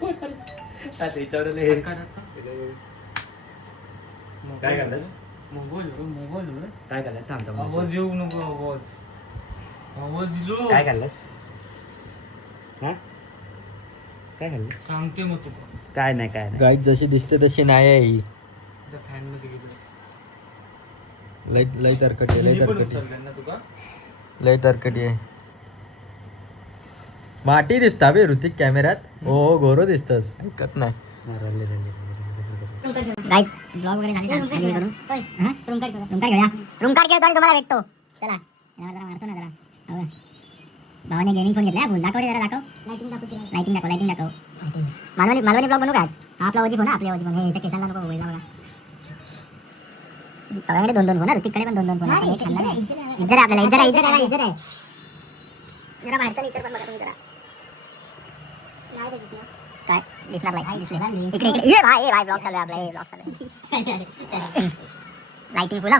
काय करलास? काय करलास? थांब आवाज येऊ नको. आवाज काय करलास? हा काय खाल्लं सांगते मग तू. काय नाही काय नाही. गाईत जशी दिसते तशी नाही आहे ही. फॅन मध्ये गेलो. लय तरकटी लय तरकटी आहे. स्मार्टी दिसता बे ऋतिक कॅमेऱ्यात. हो गोरो दिसतस. ऐकत नाही. गाइस ब्लॉग वगैरे झाले का करू रूम कार्ड खेळतो आणि तुम्हाला भेटतो. चला याला जरा मारतो ना जरा. हो भावाने गेमिंग फोन घेतला बोल दाखव रे जरा दाखव. लाइटिंग दाखव. मालवणी ब्लॉग बनवू का आज? हा आपला ओजी फोन आपल्या ओजी फोन हे याच्या केसांना नको बोलायला बघा. सगळ्यांकडे 2-2 फोन ऋतिककडे पण 2-2 फोन. आपण एक खाल्ला नाही. इज्जत आहे आपल्याला. इज्जत आहे. जरा बाहेरचा नेचर पण बघा तुम्ही जरा. काय दिसणार नाही दिसले इकडे ये भाई ब्लॉग चालू आहे आपला. हे ब्लॉग चालू आहे. लाइटिंग फुल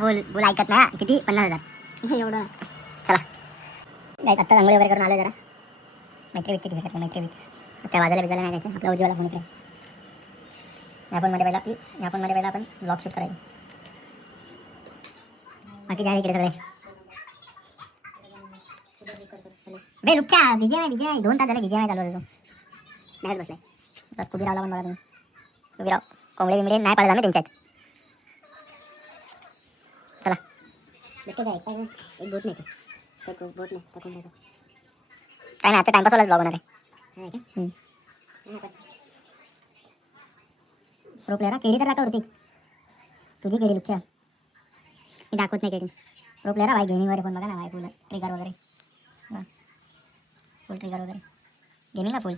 ऐकत नाही. किती 50,000 एवढं. चला गाईस आत्ता आंघोळी वगैरे करून आलो जरा. मैत्री त्या वाजायला बिजायला नाही जायचं. आपला उजवाला फोन इकडे. या फोनमध्ये पहिला आपण ब्लॉग शूट करायचं. बाकी जाय इकडे सगळे. बे लुक्या विजय 2 तास झाले विजय चालू होतो. मॅच बसलाय बस. कुबीरावला पण बघा तुम्ही. कुबीराव कोंबडे बिंबडे नाही पाळत आम्ही त्यांच्यात. चला एक बोट नाही काय नाही आता टाइमपासवालाच ब्लॉग होणार आहे. प्रो प्लेअर केडी तर दाखव ऋतिक. तुझी केडी लुक्या मी दाखवत नाही. केडी प्रो प्लेअर भाई. गेमिंग वगैरे फोन बघा ना भाई. फुल ट्रिगर वगैरे गेमिंग का फुल.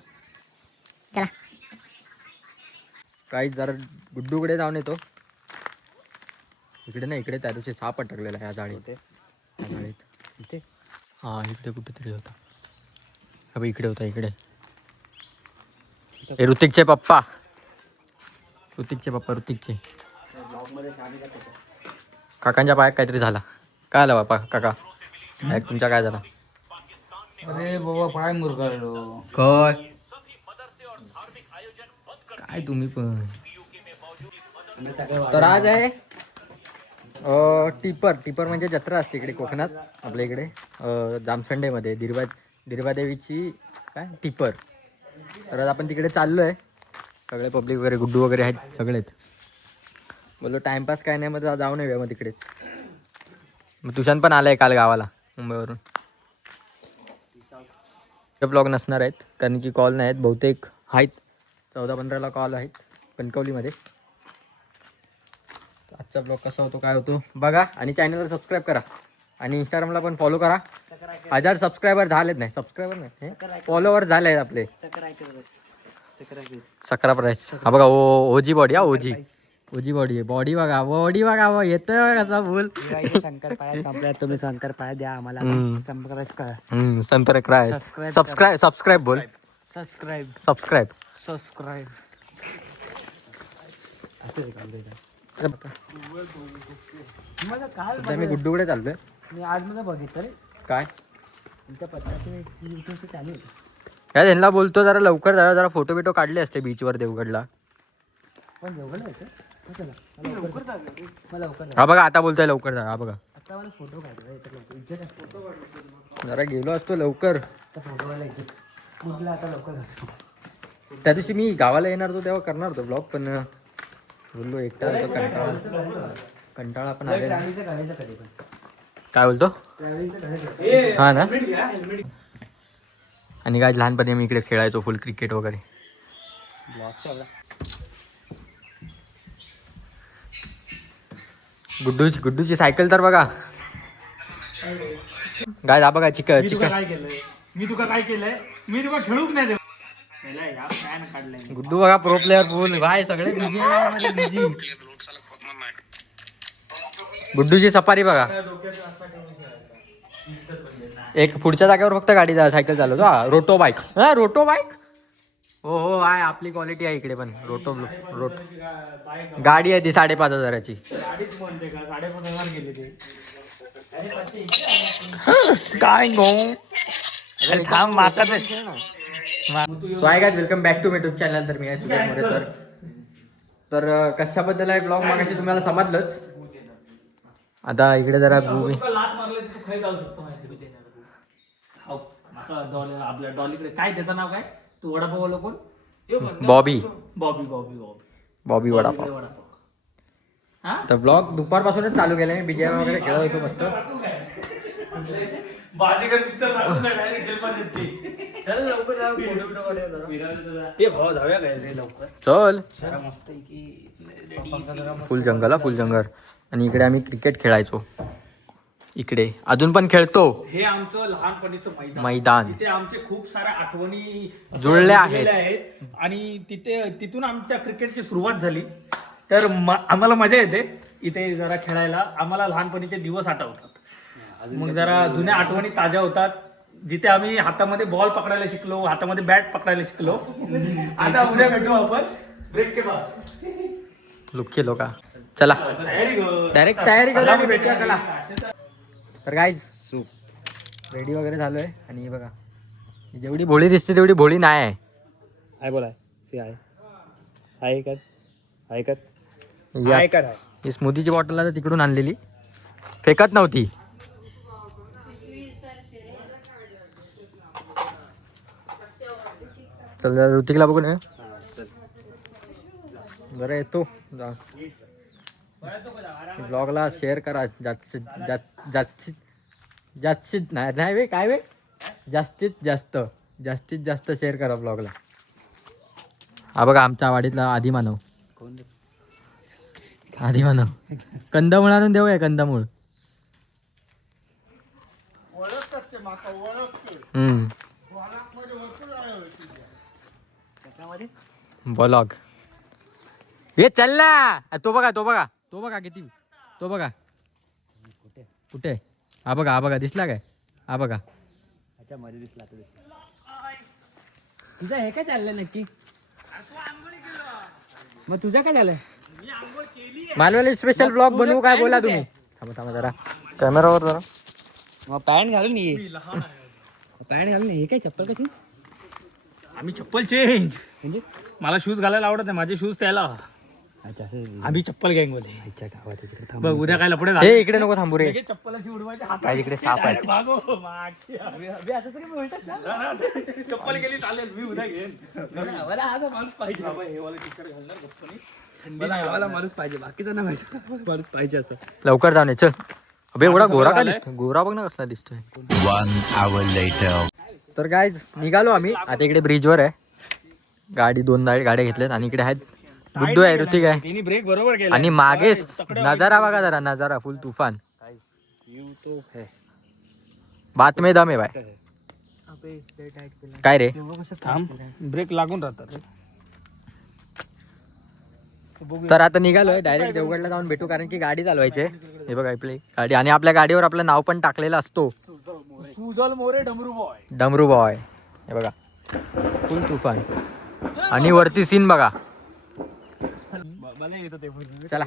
चला काही जरा गुड्डूकडे जाऊन येतो. इकडे नाही इकडे त्या दिवशी साप अटकलेला ह्या जाळीत. इथे हा इकडे कुठेतरी होता. अबे इकडे होता इकडे. हे ऋतिकचे पप्पा. काकांच्या पायात काहीतरी झाला. काय आला बापा काका तुमच्या काय झाला? अरे बाबा पाय मुरगाळलो. काय तुम्ही पण. तर आज आहे टिपर म्हणजे जत्रा असते इकडे कोकणात आपल्या इकडे. जामसंडेमध्ये दिरबादेवीची काय टिपर. तर आज आपण तिकडे चाललो आहे. सगळे पब्लिक वगैरे गुड्डू वगैरे आहेत सगळेच. बोललो टाइमपास काय नाही मग जाऊन येऊया मग तिकडेच. मग तुषान पण आलाय काल गावाला मुंबईवरून. ब्लॉग नसणार आहेत कारण की कॉल नाही आहेत. बहुतेक आहेत 14-15ला कॉल आहेत कणकवलीमध्ये. आजचा ब्लॉग कसा होतो काय होतो बघा. आणि चॅनलवर सबस्क्राईब करा. आणि इंस्टाग्रामला पण फॉलो करा. 1000 सबस्क्रायबर झालेत. नाही सबस्क्रायबर नाही फॉलोवर झाले आहेत आपले. सकरा प्राईस. हा बघा ओजी बॉडी. हा ओजी बॉडी आहे. बॉडी बघा येतोय कसा बोल. शंकर पाया संपल्या. तुम्ही शंकर पाया द्या आम्हाला. सबस्क्राईब बोल. सबस्क्राईब सध्या मी गुड्डूकडे चाललोय. मी आज मला बघितलं काय तुमच्या पत्राची चालू आहे. या त्यांना बोलतो जरा लवकर जरा फोटो बिटो काढले असते बीचवर देवगडला. पण देवगडला हा बघा आता बोलतोय लवकर जरा. हा बघा आता मला फोटो काढायचा. जरा गेलो असतो लवकर. आता लवकर असतो. त्या दिवशी मी गावाला येणार होतो तेव्हा करणार होतो ब्लॉग पण बोललो एकटा होतो. कंटाळा पण आलेला. काय बोलतो हा ना. आणि काय लहानपणी मी इकडे खेळायचो फुल क्रिकेट वगैरे. गुड्डूची सायकल तर बघा. गाय हा बघा चिकन मी तुका काय केलंय. मी तुका खेळूक नाही. गुड्डू बघा प्रो प्लेअर बोल भाई सगळे बिझी. गुड्डूची सफारी बघा. एक पुढच्या जागेवर फक्त गाडी सायकल चालवतो. हा रोटो बाईक. हो आहे आपली क्वालिटी आहे इकडे पण. रोटो गाडी आहे ती 5,500ची. काय गो थांब माता so hi guys, welcome back to YouTube channel. तर मी आहे सुजय मोरे. तर कशाबद्दल आहे ब्लॉग मागाशी तुम्हाला समजलंच. आता इकडे जरा भूमी आपल्या डॉलीकडे काय त्याचं नाव काय? तू वडापाव कोण? बॉबी बॉबी बॉबी बॉबी बॉबी वडापाव. तर ब्लॉग दुपारपासूनच चालू केलाय. बीजीएम वगैरे खेळत होतो मस्त. बाजीगर पिक्चर दाखवून डायरेक्ट शिल्पा शेट्टी. चल लवकर जाऊ, फोटो बिटो काढूया. ए भाऊ धाव्या काय रे लवकर. चल. जरा मस्त आहे की फुल जंगल, फुल जंगल. आणि इकडे आम्ही क्रिकेट खेळायचो. इकडे अजून पण खेळतो. हे आमचं लहानपणीचं मैदान जिथे आमचे खूप साऱ्या आठवणी जुळल्या आहेत. आणि तिथून आमच्या क्रिकेटची सुरुवात झाली. तर आम्हाला मजा येते इथे जरा खेळायला. आम्हाला लहानपणीचे दिवस आठवतात. मग जरा जुन्या आठवणी ताज्या होतात. जिथे आम्ही हातामध्ये बॉल पकडायला शिकलो, हातामध्ये बॅट पकडायला शिकलो. आता उद्या भेटू आपण ब्रेक के बाद. लुक्के लोका. चला डायरेक्ट तयारी करा आणि भेटूया. चला. तर गाईज रेडी वगैरे झालोय. आणि बघा जेवढी भोळी दिसते तेवढी भोळी नाही आहे. काय बोलाय सी आहे ही स्मूथीची बॉटल आता तिकडून आणलेली, फेकत नव्हती. चल जरा ऋतिकला बघून ये. बरं येतो. ब्लॉगला शेअर करा. जास्तीत नाही वे काय वे जास्तीत जास्त शेअर करा ब्लॉगला. हा बघा आमच्या वाडीतला आधी मानव. कंदमूळ आणून देऊया. कंदमूळ ब्लॉग हे चल ना. तो बघा किती. तो बघा कुठे. हा बघा दिसला काय. हा बघा मध्ये दिसला तुझा. हे काय चाललंय नक्की. मग तुझं काय झालंय. मानवली स्पेशल ब्लॉग बनवू काय बोला तुम्ही. थांबा जरा कॅमेरावर जरा. मग पॅन्ट घालून हे काय चप्पल कशी. आम्ही चप्पल चेंज म्हणजे मला शूज घालायला आवडत नाही. माझे शूज त्याला. आम्ही चप्पल गँग मध्ये बघ. उद्या काय लपडे हे इकडे नको थांबू रे. चप्पल अशी उडवायची काय इकडे साप आहे. चप्पल गेली चालेल. मी उद्या घेईन. मला आज माणूस पाहिजे. हे वाला टी-शर्ट घालणार गप्पनी. मला माणूस पाहिजे. बाकीचा नाही माहिती. माणूस पाहिजे असं. लवकर जाऊन चल. अबे एवढा गोरा का दिसतो. गोरा बघ ना कसला दिसतोय. 1 hour later. तर काय निघालो आम्ही. आता इकडे ब्रिजवर आहे गाडी. 2 गाड्या घेतल्यात. आणि इकडे आहेत गुड्डू आहे, ऋतिक आहे. तिने ब्रेक बरोबर केला. आणि मागे नजारा बघा जरा. नजारा फुल तुफान. बात में दम आहे बाय. काय रे थांब ब्रेक लागून राहतात. तर आता निघालोय डायरेक्ट देवगडला जाऊन भेटू. कारण की गाडी चालवायची आहे. हे बघा आपली गाडी. आणि आपल्या गाडीवर आपलं नाव पण टाकलेलं असतो. सुजल मोरे डमरू बॉय. हे बघा फुल तुफान. आणि वरती सीन बघा. चला.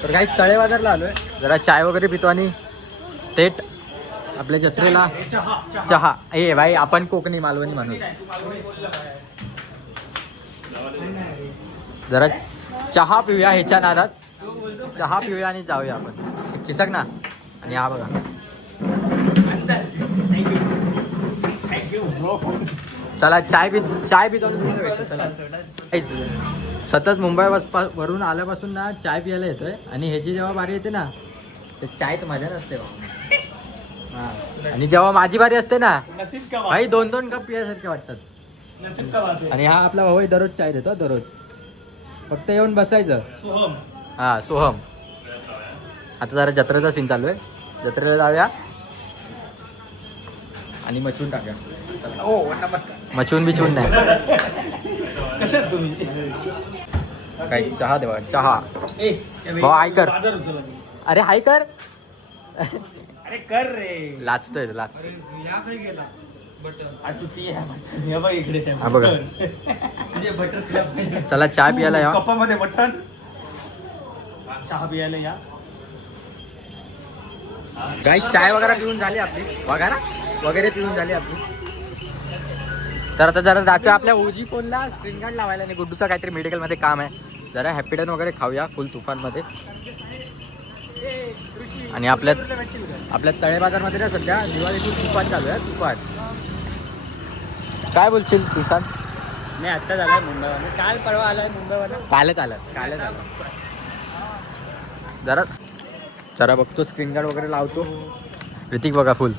तर काही तळे बाजारला आलोय. जरा चाय वगैरे पितो आणि थेट आपल्या जत्रेला चहा. ए भाई आपण कोकणी मालवणी माणूस. जरा चहा पिऊया ह्याच्या नादात. चहा पिऊया आणि जाऊया आपण खिसक ना. आणि हा बघा चला चाय पितो. सतत मुंबई वरून आल्यापासून ना चाय पियाला येतोय. आणि ह्याची जेव्हा बारी येते ना तर चायत मजा नसते. आणि जेव्हा माझी बारी असते ना भाई 2-2 कप पियासारखे वाटतात. नसीब का बात आहे. आणि हा आपला भाऊ आहे, दररोज चाय देतो दररोज. फक्त येऊन बसायचं. सोहम. हा सोहम. आता जरा जत्रेचा सीन चालू आहे. जत्रेला जाऊया आणि मचवून टाकूया. हो नमस्कार. मचवून बिचवून नाही. कसे आहात तुम्ही? काही चहा देवा चहा. ए, भाऊ, हाय कर. बाजार उचलला मी. अरे हाय कर. अरे कर रे. लाचतोय. या काय गेला बटर. ती आहे बटर. हे बघ इकडे आहे हा बघा. बटर. म्हणजे बटर पिला पाहिजे. चला चहा पियाला या. कपामध्ये बटर. चहा पियाला या. काही चाय वगैरे पिऊन झाली आपली. वगैरे पिऊन झाली आपली. तर आता जरा जातोय आपल्या ओजी फोनला स्क्रीन गार्ड लावायला. आणि गुड्डूचा काहीतरी मेडिकल मध्ये काम आहे. जरा हॅपीडन वगैरे खाऊया फुल तुफान मध्ये. आणि आपल्या तळे बाजारमध्ये ना सध्या दिवाळीतून तुफान चालू आहे. तुफान काय बोलशील तुफान? मी आता झालाय मुंबईवर. काल परवा आलाय मुंबईवर. कालच आलं. जरा बघतो स्क्रीन गार्ड वगैरे लावतो. ऋतिक बघा फुल.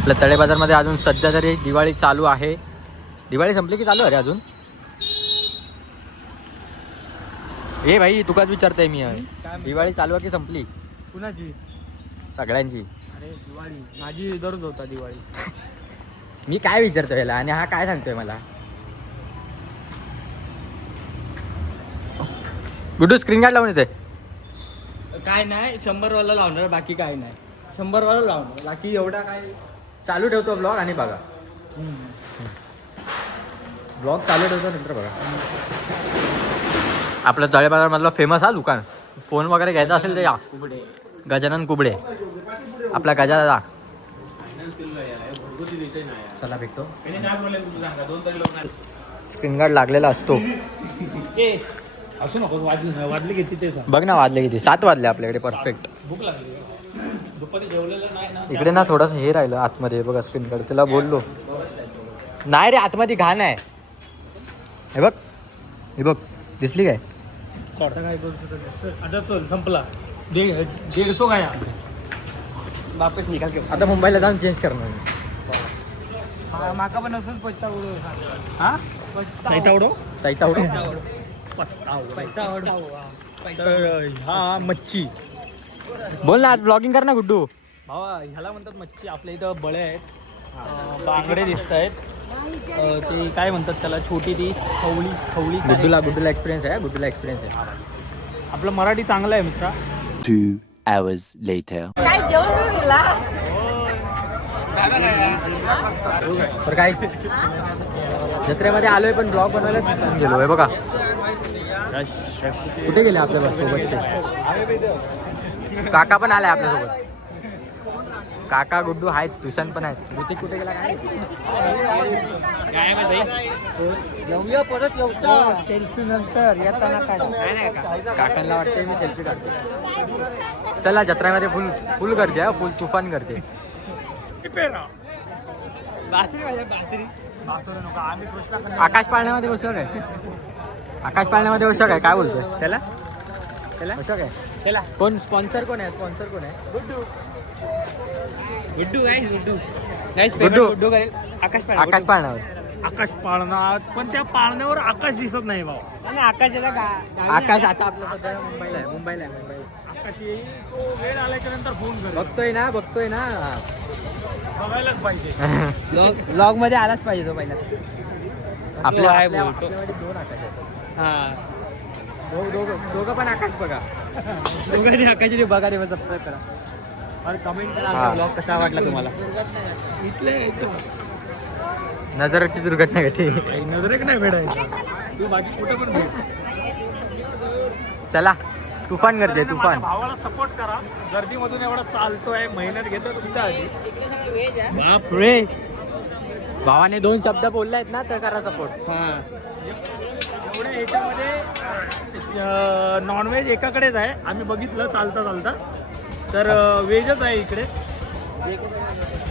आपल्या तळे बाजारमध्ये अजून सध्या तरी दिवाळी चालू आहे. दिवाळी संपली की चालू आहे रे अजून? ए भाई तुकाच विचारतोय मी. दिवाळी चालू आहे की संपली? कुणाची? सगळ्यांची. अरे दिवाळी माझी दररोज होता दिवाळी. मी काय विचारतोय याला आणि हा काय सांगतोय मला? गुड्डू स्क्रीन गार्ड लावून येते. काय नाही 100 वाला लावणार. बाकी काय नाही. 100 वाला लावणार. बाकी एवढा काय. चालू ठेवतो ब्लॉग आणि बघा. ब्लॉग चालू ठेवतो नंतर बघा. आपलं तळे बाजारमधलं फेमस हा दुकान. फोन वगैरे घ्यायचा असेल तर या. गजानन कुबडे. आपला गजा दादा. चला भेटतो. स्क्रीन गार्ड लागलेला असतो. असू नको. वाजले किती ते सांग. बघ ना वाजले किती. 7 वाजले आपल्याकडे परफेक्ट. भूक लागली. दुपारी जेवलेलं नाही ना. इकडे ना थोडंसं हे राहिलं आतमध्ये बघा स्क्रीन गार्ड. त्याला बोललो नाही रे आतमध्ये घाण आहे. हे बघ दिसली काय? आता काय करू. आता चल संपला. 150 काय वापस निकाल घेऊ. आता मुंबईला जाऊन चेंज करणार मी. माका पण असंच पैसा उडो. हा साईता उडो. तर हा मच्छी. बोल ना आज ब्लॉगिंग कर ना गुड्डू. भावा ह्याला म्हणतात मच्छी. आपल्या इथं बळे आहेत. बांगडे दिसत आहेत. ते काय म्हणतात त्याला छोटी ती खवळी. गुड्डूला एक्सपिरियन्स आहे. आपलं मराठी चांगलं आहे मित्रा. 2 hours later. तर काय जत्रेमध्ये आलोय पण ब्लॉग बनवायला विसरून गेलो आहे बघा. कुठे गेले आपल्या सोबतचे? काका पण आलाय आपल्यासोबत. काका गुड्डू आहेत. तुषान पण आहेत. ऋतिक कुठे गेला काय? येऊया परत येऊचा सेल्फी नंतर येताना काढा. काकांना वाटतंय मी सेल्फी काढतो. चला जत्रेमध्ये फुल गर्दी आहे. फुल तुफान गर्दी. आकाश पाळण्यामध्ये बसलो काय? काय बोलतोय? चला बसलो काय? चला. कोण स्पॉन्सर कोण आहे? गुड्डू करेल. आकाश पाळण्यावर. आकाश पाळणार. पण त्या पाळण्यावर आकाश दिसत नाही भाऊ. आकाश आता आपलं सध्या मुंबईला आहे. आकाश येईल. तो वेळ आल्याच्या नंतर फोन कर. बघतोय ना बघायलाच पाहिजे. ब्लॉग मध्ये आलाच पाहिजे तो पहिला. आपल्यामध्ये 2 आकाश आहेत. दोघं पण आकाश बघा. दोघांनी आकाशाने बघा रे. सबस्क्राईब करा और कमेंट करा. हा. ब्लॉग कसा वाटला तुम्हाला? इथले नजरटी दुर्घटना घडली. नजरेक नाही भेटायचं. तू बाकी कुठं पण भेट. चला तुफान गर्दी आहे. तुफान. भावाला सपोर्ट करा. गर्दीमधून एवढा चालतोय. मेहनत घेतो तुमच्या आधी. बाप रे. भावाने 2 शब्द बोलले आहेत ना तर करा सपोर्ट. एवढ्या ह्याच्यामध्ये नॉनव्हेज एकाकडेच आहे. आम्ही बघितलं चालता. तर व्हेजच आहे इकडे.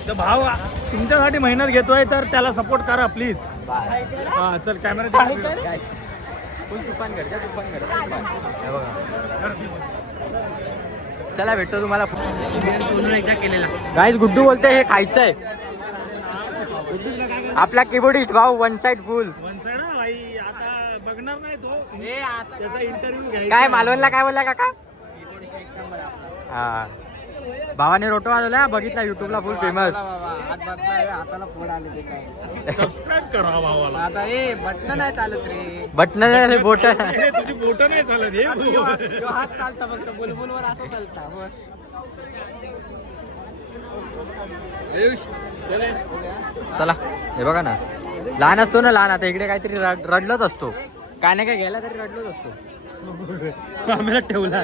तर भाव तुमच्यासाठी मेहनत घेतोय तर त्याला सपोर्ट करा प्लीज. हा चल कॅमेरा. फुल तुफान गर्दी. चला भेटतो तुम्हाला एकदा केलेला गाईज. गुड्डू बोलते हे खायचं आहे. आपला कीबोर्डिस्ट भाऊ वन साइड फुल. भाई आता बघणार नाही तो त्याचा इंटरव्ह्यू काय मालवणला काय बोलला काका? हा भावाने रोटो वाजवला बघितला युट्यूबला फुल फेमस. हाताला फोड आले ते काय सबस्क्राईब करा भावाला. आता ए बटन नाही चालत रे. बटन बोट तुझी बोट नाही चालत हे हात चालता फक्त बुलबुलवर असं चालता बस. चला हे बघा ना, लहान असतो ना, लहान आता इकडे काहीतरी रडलच असतो. काय नाही काय घ्यायला तरी रडलोच असतो. आम्हाला ठेवला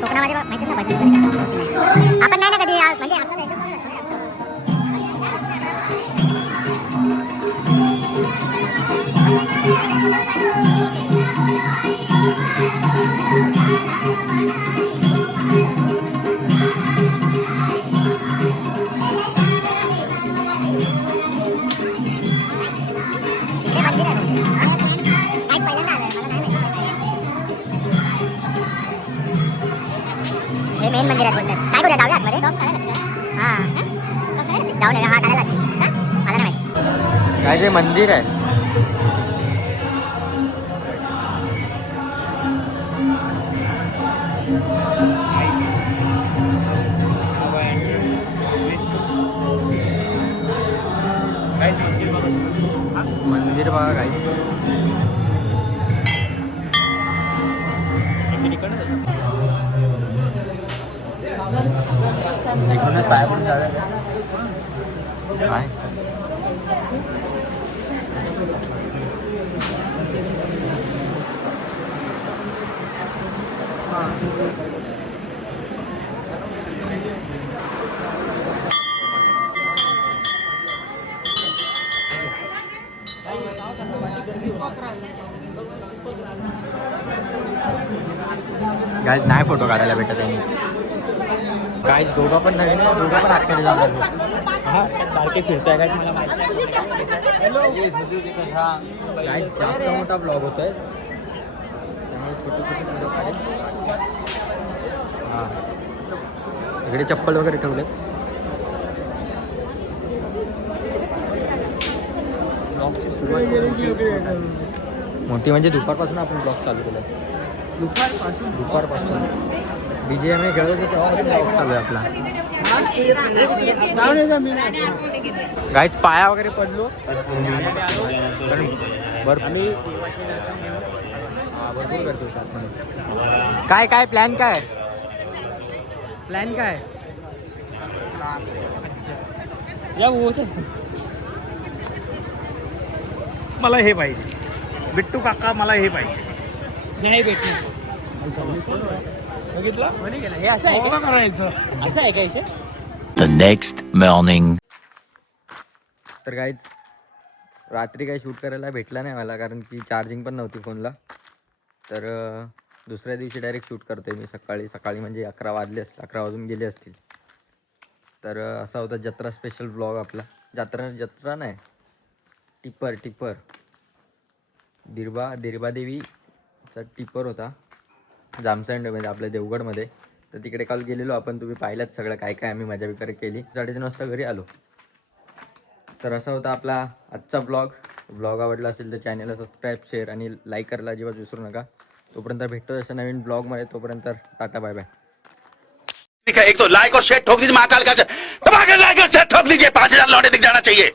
कोकणामध्ये माहिती ना भजन आपण नाही ना कधी म्हणजे मेन मंदिर आहे बोलतात. काय बोलतात जाऊया आतमध्ये? हां जाऊन येऊया. हा काढायला लागते. मला नाही माहिती. काय ते मंदिर आहे. मंदिर बघा काहीच. इकडूनच पाय पण जाऊया काय. गाईज नाही फोटो काढायला भेटत आहे. गाईज दोघं पण नवीन आहे, दोघं पण आतमध्ये जाणार. सारखे फिरतोय काय मला माहिती गाईज जास्त मोठा ब्लॉग होतोय त्यामुळे छोटे छोटे व्हिडिओ काढेल. हां इकडे चप्पल वगैरे ठेवलेत. ब्लॉगची सुरुवात मोठी म्हणजे दुपारपासून आपण ब्लॉग चालू केला. दुपारपासून BGM खेळत होतो तेव्हा ब्लॉग चालू आहे आपला. गाईच पाया वगैरे पडलो भरपूर करतो. काय काय प्लॅन काय मला हे पाहिजे. बिट्टू काका मला हे पाहिजे. हे नाही भेटणार. बघितलं हे असं आहे का करायचं. असं आहे का The next morning. तर काहीच रात्री काही शूट करायला भेटला नाही मला, कारण की चार्जिंग पण नव्हती फोनला. तर दुसऱ्या दिवशी डायरेक्ट शूट करतोय मी सकाळी म्हणजे 11 वाजून गेले असतील. तर असा होता जत्रा स्पेशल ब्लॉग आपला. जत्रा नाही टिपर दिरबा देवीचा टिपर होता जामसंडमध्ये आपल्या देवगडमध्ये. तर तिकडे काल गेलेलो आपण, तुम्ही पाहिलात सगळं काय काय आम्ही मजा वगैरे केली. 3:30 वाजता घरी आलो. तर असा होता आपला आजचा ब्लॉग आवडला असेल तर चॅनलला सबस्क्राईब, शेअर आणि लाईक करायला अजिबात विसरू नका. तोपर्यंत भेटतो अशा नवीन ब्लॉगमध्ये. तोपर्यंत टाटा बाय बाय. एक तो लाइक और शेयर ठोक दीजिए महाकाल का, दबाकर लाइक और शेयर ठोक दीजिए, 5000 लौटे दिख जाना चाहिए.